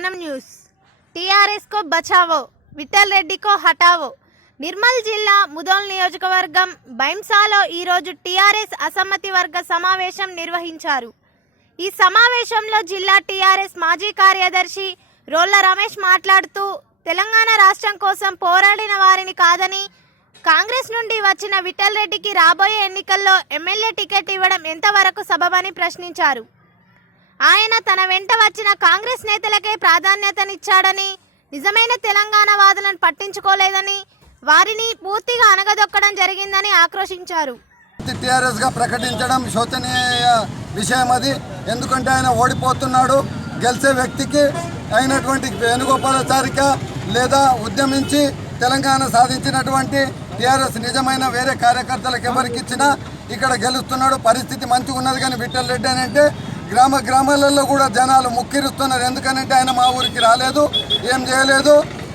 जन्म news. TRS को बचावो, विठल रेड्डी को हटावो। నిర్మల్ జిల్లా ముదోల్ నియోజకవర్గం బైంసాలో ఈ రోజు టీఆర్ఎస్ అసమ్మతి వర్గ సమావేశం నిర్వహించారు। ఈ సమావేశంలో జిల్లా టీఆర్ఎస్ మాజీ కార్యదర్శి రోళ్ల రమేష్ మాట్లాడుతూ తెలంగాణ రాష్ట్రం కోసం పోరాడిన వారిని కాదని కాంగ్రెస్ నుండి వచ్చిన విఠల్ రెడ్డికి రాబోయే ఎన్నికల్లో ఎమ్మెల్యే టికెట్ ఇవ్వడం ఎంతవరకు సబబని ప్రశ్నించారు। ఆయన తన వెంట వచ్చిన కాంగ్రెస్ నేతలకే ప్రాధాన్యతనిచ్చాడని, నిజమైన తెలంగాణ వాదులను పట్టించుకోలేదని, వారిని పూర్తిగా అనగదొక్కడం జరిగిందని ఆక్రోశించారు। టీఆర్ఎస్ గా ప్రకటించడం శోచనీయ విషయం అది। ఎందుకంటే ఆయన ఓడిపోతున్నాడు। గెలిచే వ్యక్తికి అయినటువంటి వేణుగోపాలాచారిక లేదా ఉద్యమించి తెలంగాణ సాధించినటువంటి టీఆర్ఎస్ నిజమైన వేరే కార్యకర్తలకు ఎవరికి ఇచ్చినా ఇక్కడ గెలుస్తున్నాడు। పరిస్థితి మంచిగా ఉన్నది। కానీ విఠల్ రెడ్డి అని అంటే గ్రామాలలో కూడా జనాలు ముక్కిరుస్తున్నారు। ఎందుకనంటే ఆయన మా ఊరికి రాలేదు, ఏం చేయలేదు।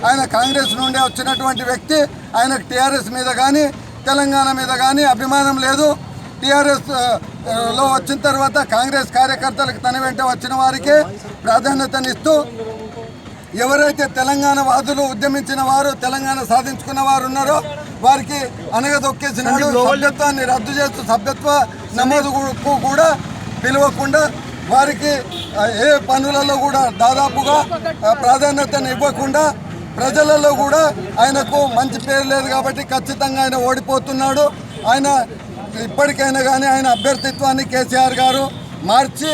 ఆయన కాంగ్రెస్ నుండి వచ్చినటువంటి వ్యక్తి। ఆయనకు టీఆర్ఎస్ మీద కానీ తెలంగాణ మీద కానీ అభిమానం లేదు। టీఆర్ఎస్ లో వచ్చిన తర్వాత కాంగ్రెస్ కార్యకర్తలకు తన వెంట వచ్చిన వారికే ప్రాధాన్యతనిస్తూ ఎవరైతే తెలంగాణ వాదులు ఉద్యమించిన వారు తెలంగాణ సాధించుకున్న వారు ఉన్నారో వారికి అనగదొక్కేసినాడు। సభ్యత్వాన్ని రద్దు చేస్తూ సభ్యత్వ నమోదుకు కూడా పిలవకుండా వారికి ఏ పనులలో కూడా దాదాపుగా ప్రాధాన్యతను ఇవ్వకుండా ప్రజలలో కూడా ఆయనకు మంచి పేరు లేదు కాబట్టి ఖచ్చితంగా ఆయన ఓడిపోతున్నాడు। ఆయన ఇప్పటికైనా కానీ ఆయన అభ్యర్థిత్వాన్ని కేసీఆర్ గారు మార్చి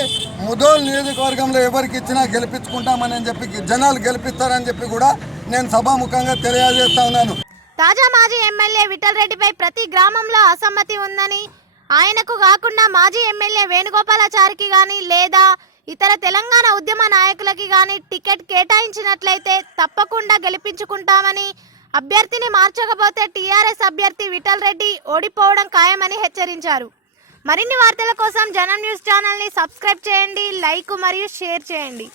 ముదోల్ నియోజకవర్గంలో ఎవరికి ఇచ్చినా గెలిపించుకుంటామని చెప్పి జనాలు గెలిపిస్తారని చెప్పి కూడా నేను సభాముఖంగా తెలియజేస్తా ఉన్నాను। తాజా మాజీ ఎమ్మెల్యే విఠల్ రెడ్డిపై ప్రతి గ్రామంలో అసమ్మతి ఉందని, ఆయనకు కాకుండా మాజీ ఎమ్మెల్యే వేణుగోపాలాచారికి కానీ లేదా ఇతర తెలంగాణ ఉద్యమ నాయకులకి కానీ టికెట్ కేటాయించినట్లయితే తప్పకుండా గెలిపించుకుంటామని, అభ్యర్థిని మార్చకపోతే టీఆర్ఎస్ అభ్యర్థి విఠల్ రెడ్డి ఓడిపోవడం ఖాయమని హెచ్చరించారు। మరిన్ని వార్తల కోసం జనం న్యూస్ ఛానల్ని సబ్స్క్రైబ్ చేయండి, లైక్ మరియు షేర్ చేయండి।